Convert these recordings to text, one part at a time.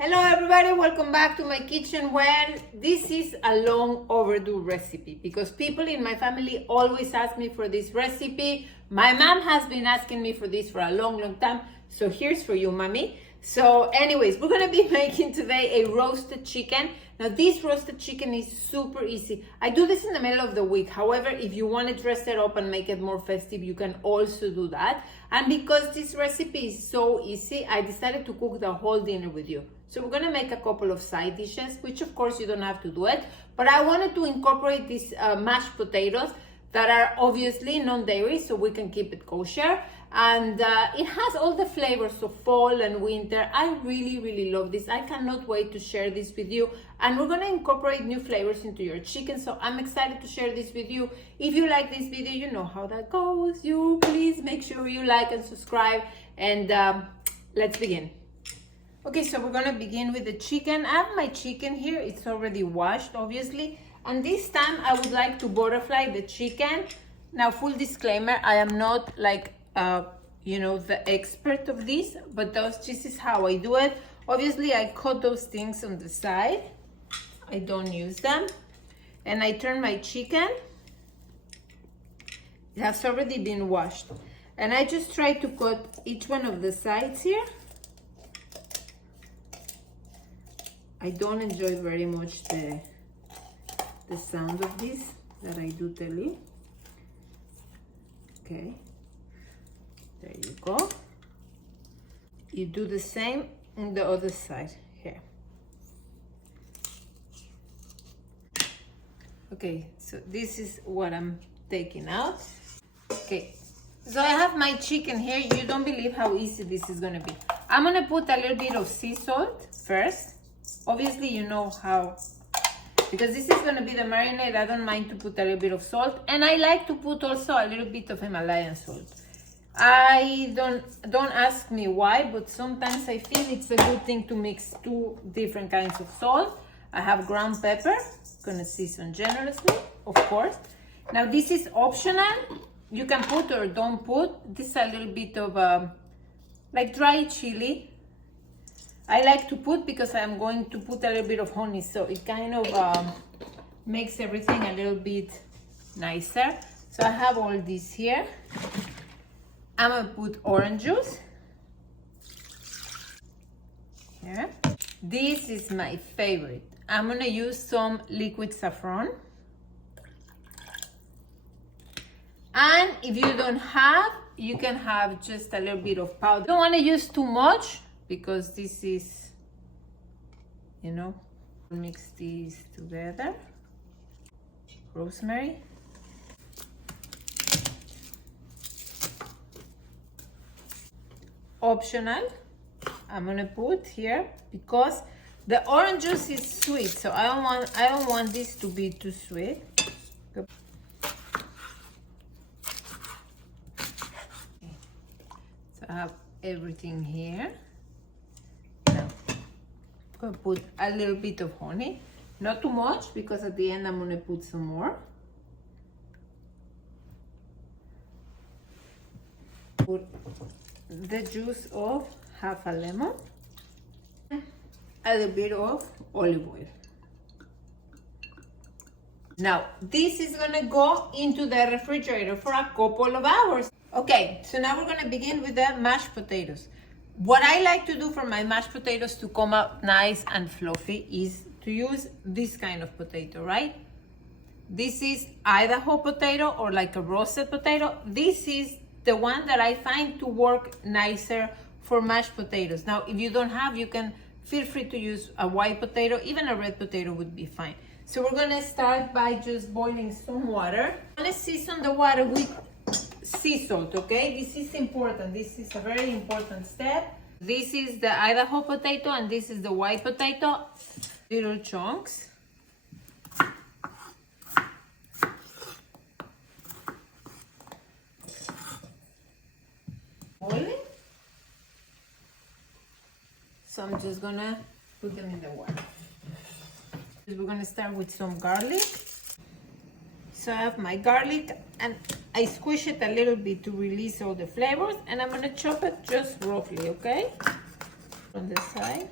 Hello everybody, welcome back to my kitchen. Well, this is a long overdue recipe because people in my family always ask me for this recipe. My mom has been asking me for this for a long time. So here's for you, mommy. So anyways, we're gonna be making today a roasted chicken. Now this roasted chicken is super easy. I do this in the middle of the week. However, if you want to dress it up and make it more festive, you can also do that. And because this recipe is so easy, I decided to cook the whole dinner with you. So we're gonna make a couple of side dishes, which of course you don't have to do it, but I wanted to incorporate these mashed potatoes that are obviously non-dairy, so we can keep it kosher. And it has all the flavors of fall and winter. I really love this. I cannot wait to share this with you. And we're gonna incorporate new flavors into your chicken, so I'm excited to share this with you. If you like this video, you know how that goes. You please make sure you like and subscribe, and let's begin. Okay, so we're gonna begin with the chicken. I have my chicken here. It's already washed, obviously. And this time I would like to butterfly the chicken. Now, full disclaimer, I am not like, the expert of this, but this is how I do it. Obviously, I cut those things on the side. I don't use them. And I turn my chicken. It has already been washed. And I just try to cut each one of the sides here. I don't enjoy very much the sound of this, that I do tell you. Okay, there you go. You do the same on the other side here. Okay, so this is what I'm taking out. Okay, so I have my chicken here. You don't believe how easy this is gonna be. I'm gonna put a little bit of sea salt first. Obviously, you know how, because this is going to be the marinade, I don't mind to put a little bit of salt. And I like to put also a little bit of Himalayan salt. I don't ask me why, but sometimes I feel it's a good thing to mix two different kinds of salt. I have ground pepper, going to season generously, of course. Now this is optional. You can put or don't put. This is a little bit of like dry chili. I like to put because I'm going to put a little bit of honey, so it kind of makes everything a little bit nicer. So I have all this here. I'm gonna put orange juice here. This is my favorite. I'm gonna use some liquid saffron. And if you don't have, you can have just a little bit of powder. You don't want to use too much, because this is, mix these together. Rosemary. Optional. I'm gonna put here because the orange juice is sweet, so I don't want this to be too sweet. Okay. So I have everything here. I'm gonna put a little bit of honey, not too much, because at the end I'm gonna put some more. Put the juice of half a lemon, a little bit of olive oil. Now this is gonna go into the refrigerator for a couple of hours. Okay, so now we're gonna begin with the mashed potatoes. What I like to do for my mashed potatoes to come out nice and fluffy is to use this kind of potato, right? This is Idaho potato or like a roasted potato. This is the one that I find to work nicer for mashed potatoes. Now, if you don't have, you can feel free to use a white potato. Even a red potato would be fine. So we're gonna start by just boiling some water. I'm gonna season the water with sea salt, okay? This is important. This is a very important step. This is the Idaho potato and this is the white potato. Little chunks. Boiling. So I'm just gonna put them in the water. We're gonna start with some garlic. So I have my garlic and I squish it a little bit to release all the flavors, and I'm gonna chop it just roughly, okay? On the side.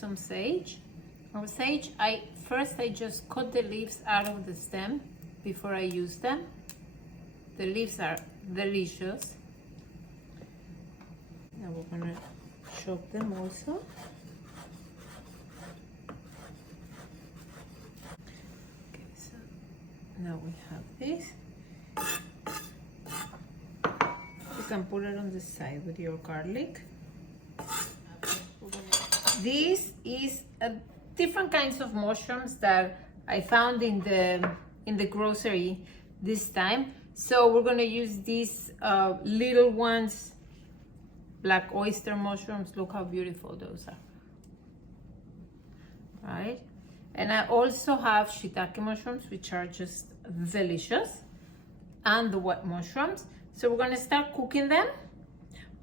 Some sage. Our sage, I just cut the leaves out of the stem before I use them. The leaves are delicious. Now we're gonna chop them also. Okay, so now we have this. You can put it on the side with your garlic. This is different kinds of mushrooms that I found in the grocery this time. So we're gonna use these little ones, black oyster mushrooms. Look how beautiful those are, right? And I also have shiitake mushrooms, which are just delicious, and the white mushrooms. So we're gonna start cooking them,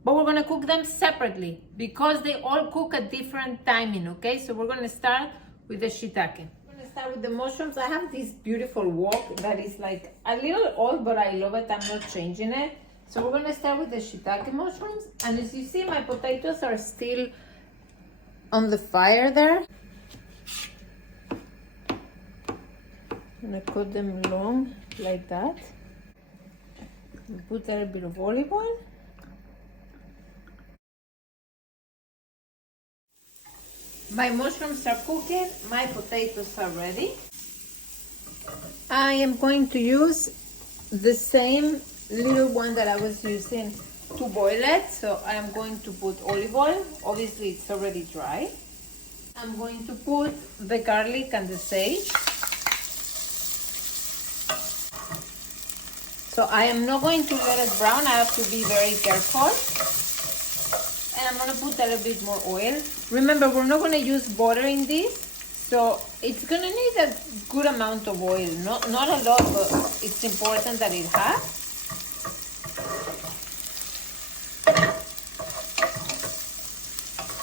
but we're gonna cook them separately because they all cook at different timing, okay? So we're gonna start with the shiitake. We're gonna start with the mushrooms. I have this beautiful wok that is like a little old, but I love it. I'm not changing it. So we're gonna start with the shiitake mushrooms. And as you see, my potatoes are still on the fire there. I'm gonna cut them long like that. Put a little bit of olive oil. My mushrooms are cooking, my potatoes are ready. I am going to use the same little one that I was using to boil it. So I am going to put olive oil. Obviously it's already dry. I'm going to put the garlic and the sage. So I am not going to let it brown. I have to be very careful. And I'm gonna put a little bit more oil. Remember, we're not gonna use butter in this, so it's gonna need a good amount of oil. Not a lot, but it's important that it has.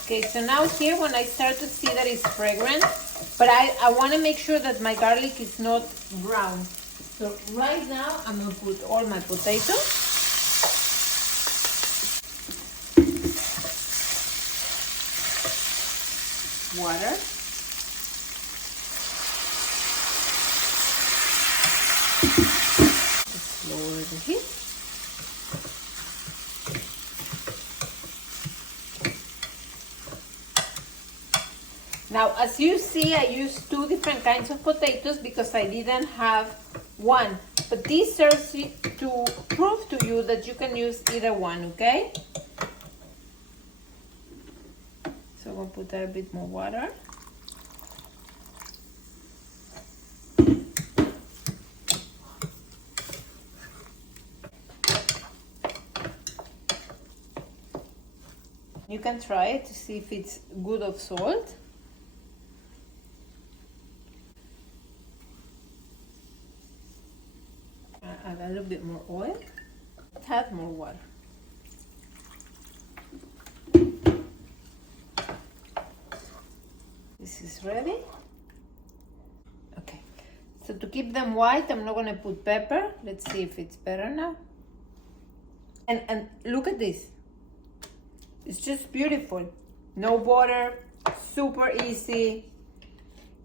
Okay, so now here when I start to see that it's fragrant, but I wanna make sure that my garlic is not brown. So right now I'm gonna put all my potatoes. Water. Just lower the heat. Now, as you see, I used 2 different kinds of potatoes because I didn't have one. But this serves to prove to you that you can use either one, okay? So I'm gonna put a bit more water. You can try it to see if it's good of salt. Add a little bit more oil. Add more water. This is ready. Okay, so to keep them white, I'm not gonna put pepper. Let's see if it's better now. And look at this. It's just beautiful. No butter, super easy.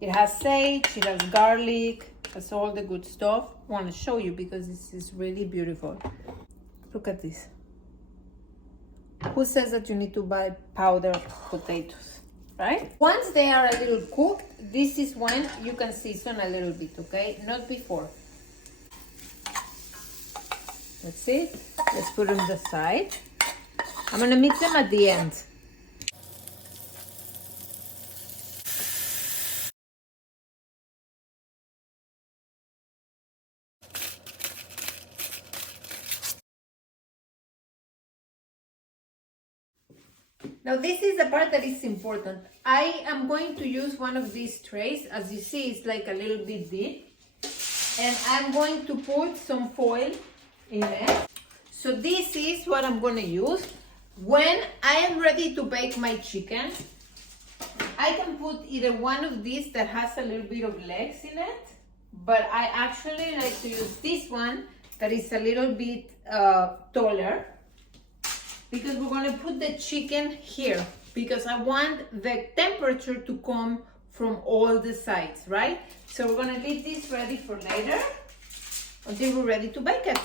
It has sage, it has garlic, has all the good stuff. I want to show you because this is really beautiful. Look at this. Who says that you need to buy powdered potatoes? Right? Once they are a little cooked, this is when you can season a little bit, okay? Not before. That's it. Let's put them on the side. I'm gonna mix them at the end. Now this is the part that is important. I am going to use one of these trays. As you see, it's like a little bit deep. And I'm going to put some foil in it. So this is what I'm going to use. When I am ready to bake my chicken, I can put either one of these that has a little bit of legs in it, but I actually like to use this one that is a little bit taller, because we're going to put the chicken here. because I want the temperature to come from all the sides, right? So we're gonna leave this ready for later until we're ready to bake it.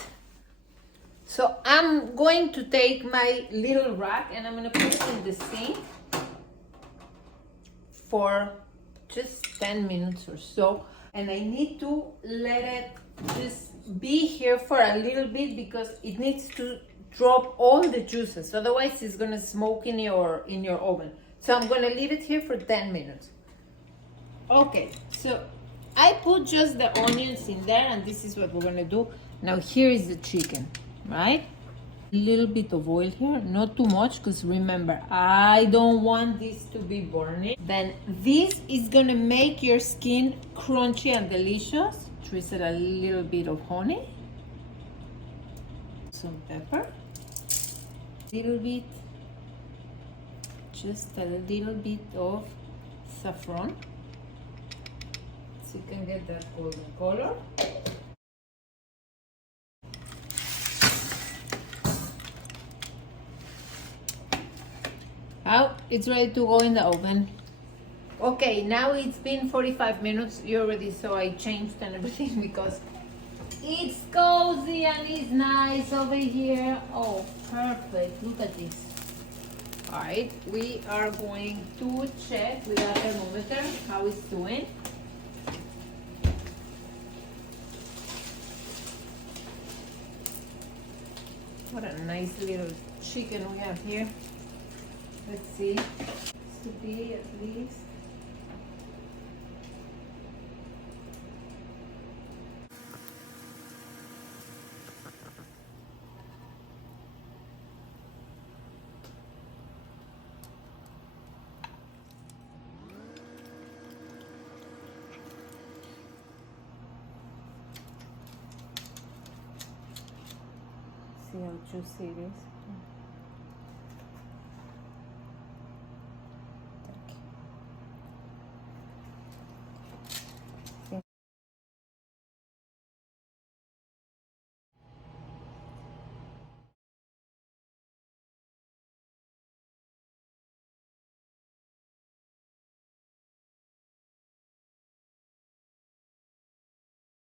So I'm going to take my little rack and I'm gonna put it in the sink for just 10 minutes or so. And I need to let it just be here for a little bit because it needs to drop all the juices. Otherwise it's gonna smoke in your oven. So I'm gonna leave it here for 10 minutes. Okay, so I put just the onions in there and this is what we're gonna do. Now here is the chicken, right? A little bit of oil here, not too much, because remember, I don't want this to be burning. Then this is gonna make your skin crunchy and delicious. Drizzle a little bit of honey, some pepper, little bit, just a little bit of saffron, so you can get that golden color. Now it's ready to go in the oven. Okay, now it's been 45 minutes. You already saw I changed and everything because it's cozy and it's nice over here. Oh, perfect. Look at this. All right, we are going to check with our thermometer how it's doing. What a nice little chicken we have here. Let's see. This should be at least. See how juicy it is.